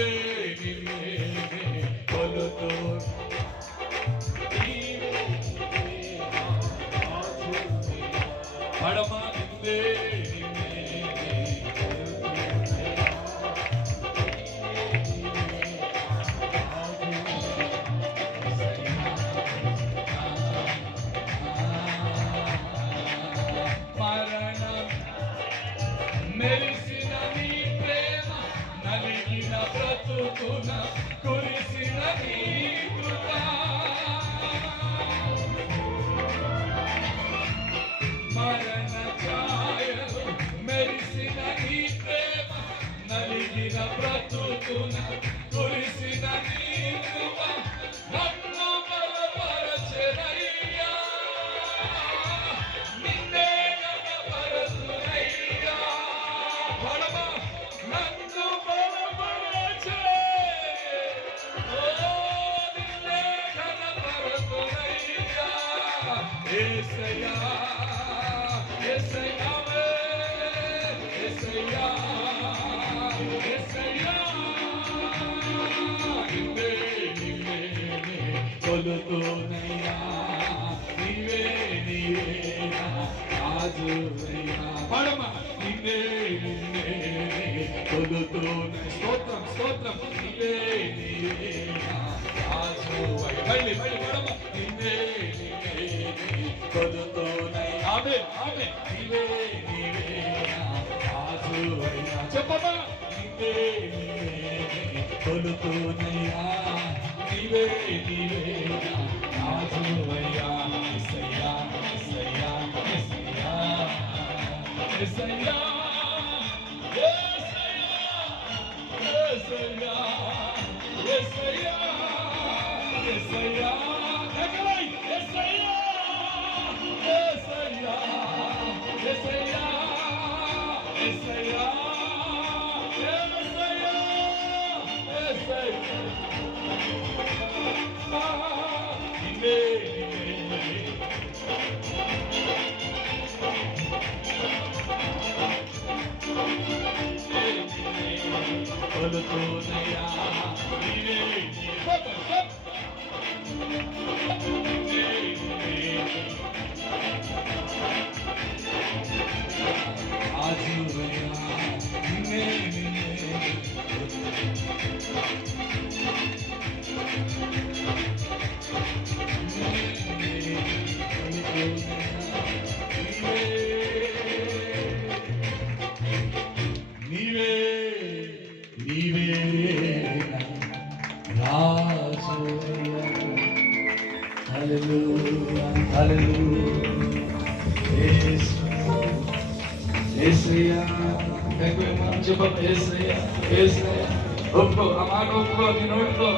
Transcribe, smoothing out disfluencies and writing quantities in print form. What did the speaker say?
నిన్నే నిన్నే కొలుతూ పడమ నిన్నే మెరిసిన నీ ప్రేమ నలిగిన బ్రతుకున కురిసిన నీ కృప మరణ ఛాయలు మెరిసిన నీ ప్రేమ నలిగిన బ్రతుకున కురిసిన నీ కృప నన్ను బలపరచెనయ్యా నిన్నే కనపరచునయ్యా నన్ను బలపరచే ఓ నిన్నే కనపరచునయ్యా యేసయ్యా యేసయ్యా యేసయ్యా యేసయ్యా నిన్నే నిన్నే కొలుతూనయ్యా నీవే నీవే రాజునయ్యా పడమ నిన్నే నిన్నే కొలుతూనయ్యా స్తోత్రం స్తోత్రం నీవే నీవే రాజువయ్యా మళ్ళీ పడమ నిన్నే నిన్నే కొలుతూనయ్యా ఆమేన్ ఆమేన్ నీవే నీవే రాజువయ్యా చెప్పమ్మా నిన్నే నీవే కొలుతూనయ్యా నీవే నీవే రాజువయ్యా యేసయ్యా యేసయ్యా యేసయ్యా యేసయ్యా యేసయ్యా యేసయ్యా కగలై యేసయ్యా యేసయ్యా యేసయ్యా యేసయ్యా యేసయ్యా యేసయ్యా నిన్నే కొలుతూనయ్యా నీవే రాజువయ్యా నిన్నే నిన్నే నీవే నీవే రాజువయ్యా హల్లెలూయా హల్లెలూయా యేసయ్యా చెప్పండి యేసయ్యా యేసయ్యా ఒప్పుకో ఆ మాట ఒప్పుకో నీ నోటితో